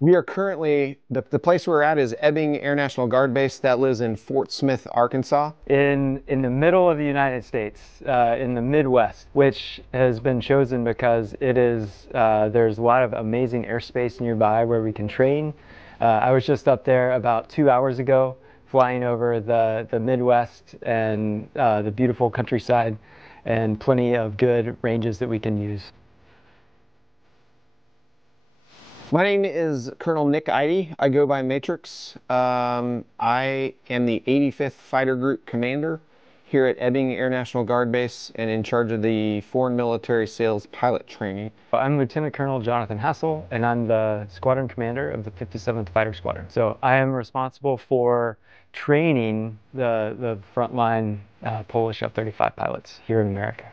We are currently, the place we're at is Ebbing Air National Guard Base that lives in Fort Smith, Arkansas. In the middle of the United States, in the Midwest, which has been chosen because it is there's a lot of amazing airspace nearby where we can train. I was just up there about 2 hours ago, flying over the Midwest and the beautiful countryside, and plenty of good ranges that we can use. My name is Colonel Nick Eide. I go by Matrix. I am the 85th Fighter Group Commander here at Ebbing Air National Guard Base and in charge of the Foreign Military Sales Pilot Training. I'm Lieutenant Colonel Jonathan Hassel, and I'm the Squadron Commander of the 57th Fighter Squadron. So I am responsible for training the frontline Polish F-35 pilots here in America.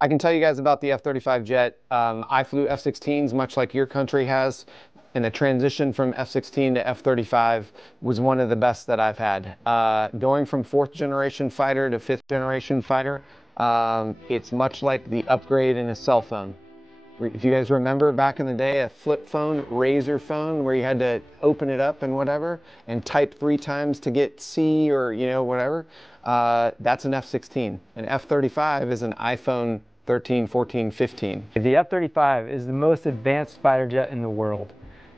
I can tell you guys about the F-35 jet. I flew F-16s much like your country has, and the transition from F-16 to F-35 was one of the best that I've had. Going from 4th generation fighter to 5th generation fighter, it's much like the upgrade in a cell phone. If you guys remember back in the day, a flip phone, razor phone, where you had to open it up and whatever, and type 3 times to get C or, whatever, that's an F-16. An F-35 is an iPhone 13, 14, 15. The F-35 is the most advanced fighter jet in the world,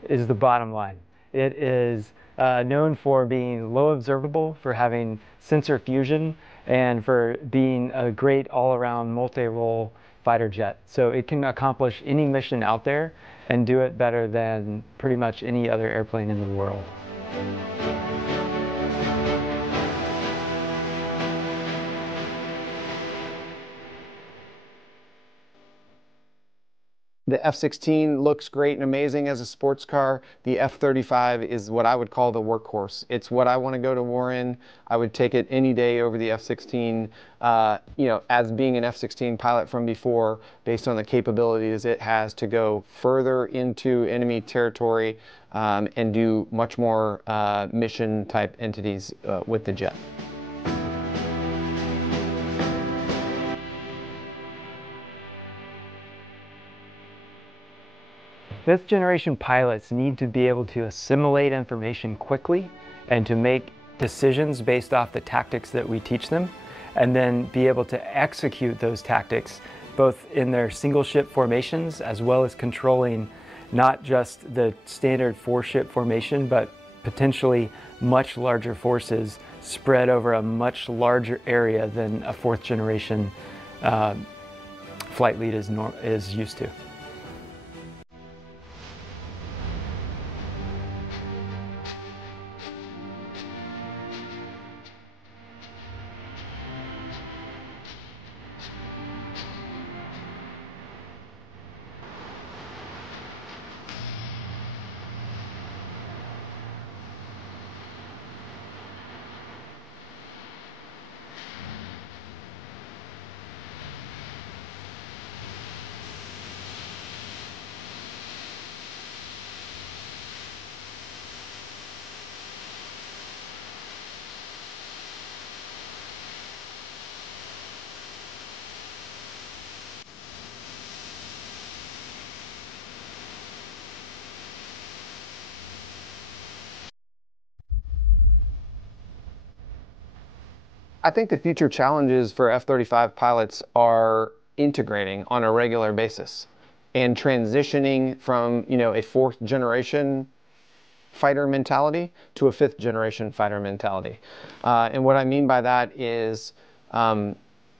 is the bottom line. It is known for being low observable, for having sensor fusion, and for being a great all-around multi-role fighter jet. So it can accomplish any mission out there and do it better than pretty much any other airplane in the world. The F-16 looks great and amazing as a sports car. The F-35 is what I would call the workhorse. It's what I want to go to war in. I would take it any day over the F-16, as being an F-16 pilot from before, based on the capabilities it has to go further into enemy territory and do much more mission type entities with the jet. Fifth generation pilots need to be able to assimilate information quickly and to make decisions based off the tactics that we teach them, and then be able to execute those tactics both in their single ship formations as well as controlling not just the standard 4-ship formation, but potentially much larger forces spread over a much larger area than a 4th generation flight lead is used to. I think the future challenges for F-35 pilots are integrating on a regular basis and transitioning from, a 4th generation fighter mentality to a 5th generation fighter mentality. And what I mean by that is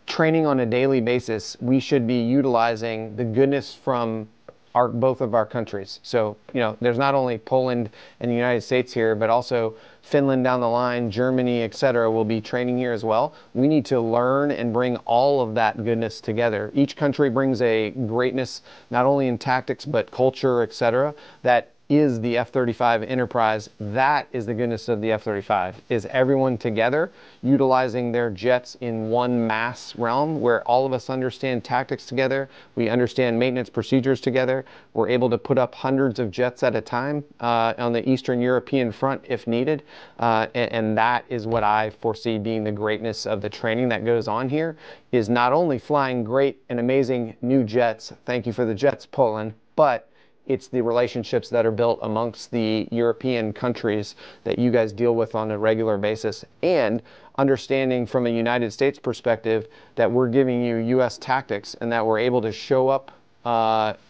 training on a daily basis. We should be utilizing the goodness from both of our countries. So, there's not only Poland and the United States here, but also Finland down the line, Germany, etc. will be training here as well. We need to learn and bring all of that goodness together. Each country brings a greatness, not only in tactics, but culture, etc. that is the F-35 enterprise. That is the goodness of the F-35, is everyone together utilizing their jets in one mass realm where all of us understand tactics together, we understand maintenance procedures together, we're able to put up hundreds of jets at a time on the Eastern European front if needed, and that is what I foresee being the greatness of the training that goes on here, is not only flying great and amazing new jets, thank you for the jets, Poland, but it's the relationships that are built amongst the European countries that you guys deal with on a regular basis, and understanding from a United States perspective that we're giving you U.S. tactics and that we're able to show up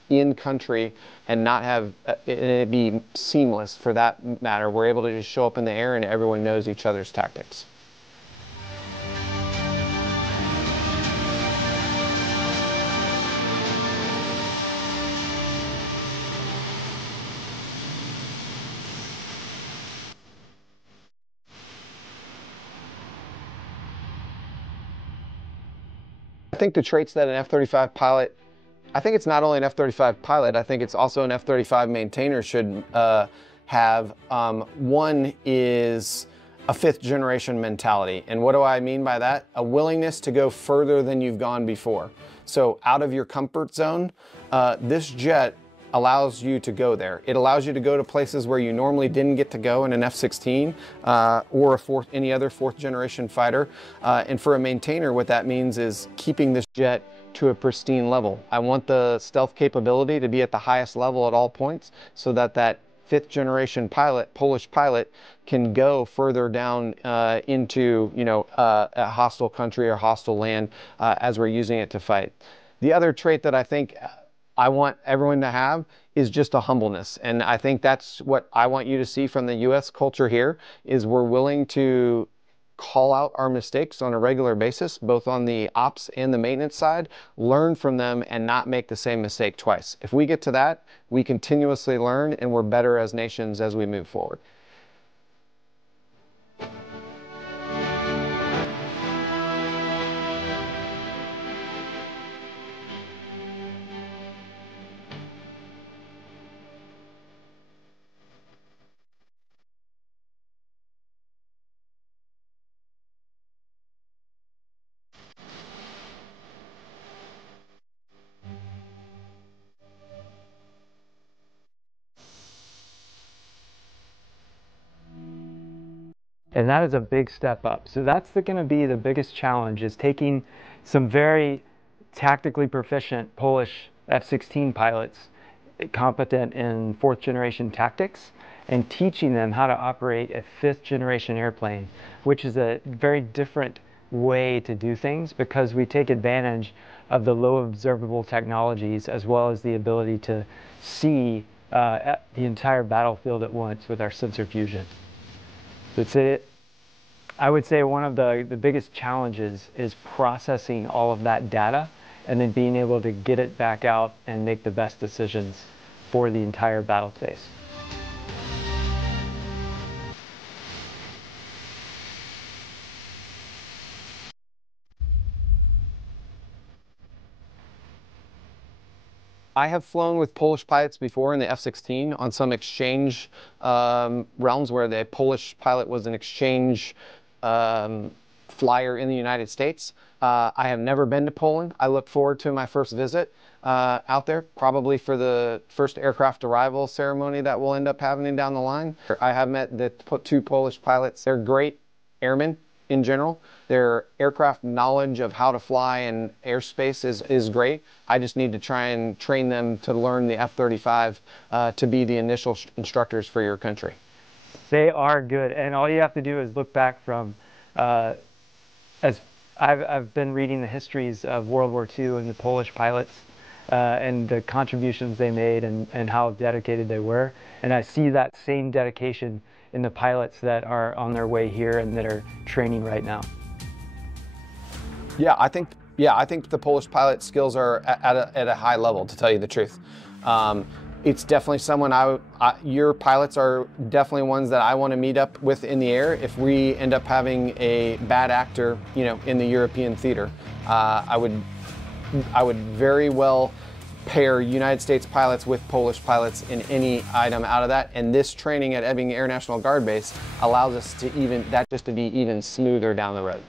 in country and not have it be seamless for that matter. We're able to just show up in the air and everyone knows each other's tactics. I think the traits that an F-35 pilot, I think it's not only an F-35 pilot, I think it's also an F-35 maintainer should have. One is a 5th generation mentality. And what do I mean by that? A willingness to go further than you've gone before. So out of your comfort zone, this jet allows you to go there. It allows you to go to places where you normally didn't get to go in an F-16 or any other 4th generation fighter. And for a maintainer, what that means is keeping this jet to a pristine level. I want the stealth capability to be at the highest level at all points so that that 5th generation pilot, Polish pilot, can go further down into a hostile country or hostile land as we're using it to fight. The other trait that I think I want everyone to have is just a humbleness. And I think that's what I want you to see from the U.S. culture here, is we're willing to call out our mistakes on a regular basis, both on the ops and the maintenance side, learn from them and not make the same mistake twice. If we get to that, we continuously learn and we're better as nations as we move forward. And that is a big step up. So that's going to be the biggest challenge, is taking some very tactically proficient Polish F-16 pilots, competent in 4th generation tactics, and teaching them how to operate a 5th generation airplane, which is a very different way to do things, because we take advantage of the low observable technologies as well as the ability to see the entire battlefield at once with our sensor fusion. That's it. I would say one of the biggest challenges is processing all of that data and then being able to get it back out and make the best decisions for the entire battle phase. I have flown with Polish pilots before in the F-16 on some exchange realms where the Polish pilot was an exchange flyer in the United States. I have never been to Poland. I look forward to my first visit out there, probably for the first aircraft arrival ceremony that we'll end up having down the line. I have met the 2 Polish pilots. They're great airmen in general. Their aircraft knowledge of how to fly and airspace is great. I just need to try and train them to learn the F-35 to be the initial instructors for your country. They are good, and all you have to do is look back from, as I've been reading the histories of World War II and the Polish pilots, and the contributions they made and how dedicated they were. And I see that same dedication in the pilots that are on their way here and that are training right now. Yeah, I think the Polish pilot skills are at a high level, to tell you the truth. It's definitely someone your pilots are definitely ones that I want to meet up with in the air if we end up having a bad actor, you know, in the European theater. I would very well pair United States pilots with Polish pilots in any item out of that. And this training at Ebbing Air National Guard Base allows us to just to be even smoother down the road.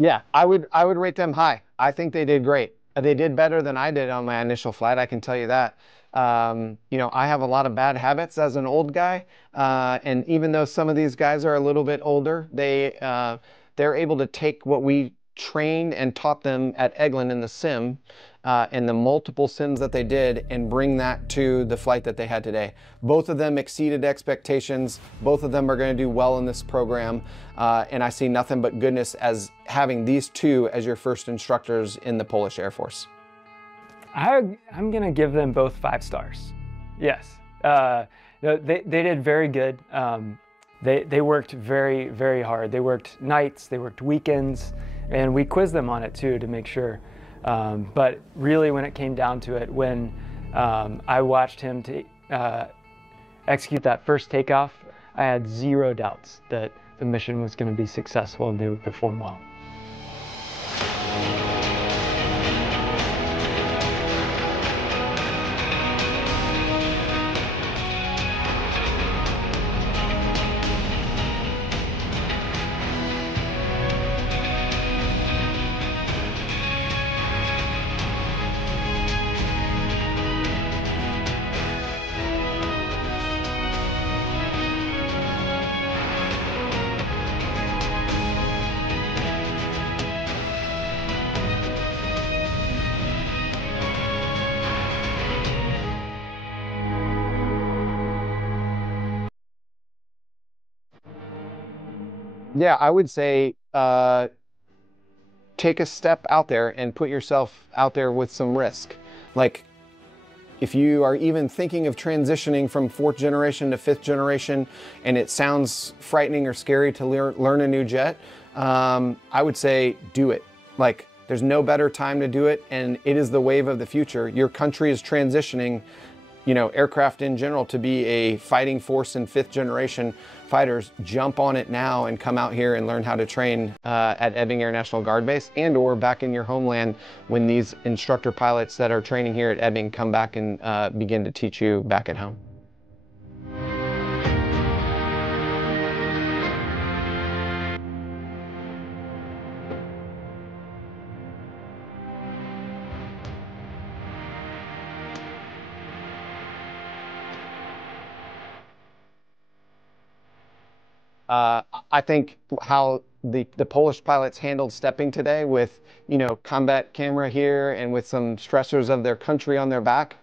Yeah, I would rate them high. I think they did great. They did better than I did on my initial flight, I can tell you that. You know, I have a lot of bad habits as an old guy, and even though some of these guys are a little bit older, they're able to take what we trained and taught them at Eglin in the sim, and the multiple sims that they did, and bring that to the flight that they had today. Both of them exceeded expectations. Both of them are going to do well in this program, and I see nothing but goodness as having these two as your first instructors in the Polish Air Force. I'm going to give them both 5 stars. Yes. They did very good. They worked very, very hard. They worked nights, they worked weekends, and we quizzed them on it too to make sure. But really, when it came down to it, when I watched him execute that first takeoff, I had 0 doubts that the mission was going to be successful and they would perform well. Yeah, I would say take a step out there and put yourself out there with some risk. Like, if you are even thinking of transitioning from 4th generation to 5th generation and it sounds frightening or scary to learn a new jet, I would say do it. Like, there's no better time to do it, and it is the wave of the future. Your country is transitioning, you know, aircraft in general to be a fighting force in 5th generation fighters. Jump on it now and come out here and learn how to train at Ebbing Air National Guard Base, and or back in your homeland when these instructor pilots that are training here at Ebbing come back and begin to teach you back at home. I think how the Polish pilots handled stepping today with, you know, combat camera here and with some stressors of their country on their back.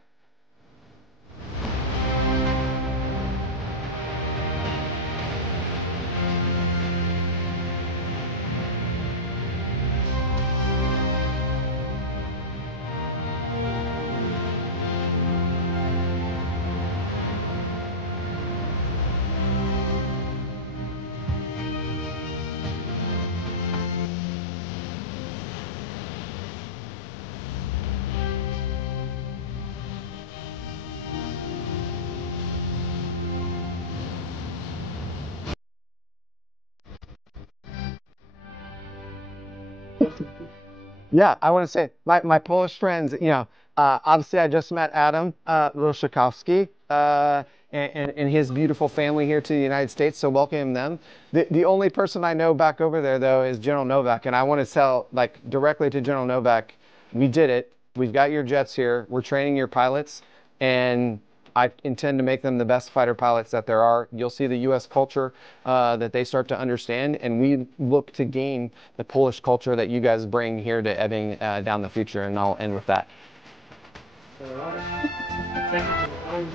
Yeah, I want to say my Polish friends, you know, obviously I just met Adam Roszakowski and his beautiful family here to the United States, so welcome them. The only person I know back over there, though, is General Novak, and I want to tell, like, directly to General Novak, we did it. We've got your jets here. We're training your pilots, and I intend to make them the best fighter pilots that there are. You'll see the U.S. culture that they start to understand, and we look to gain the Polish culture that you guys bring here to Ebbing down the future, and I'll end with that.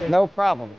No problem.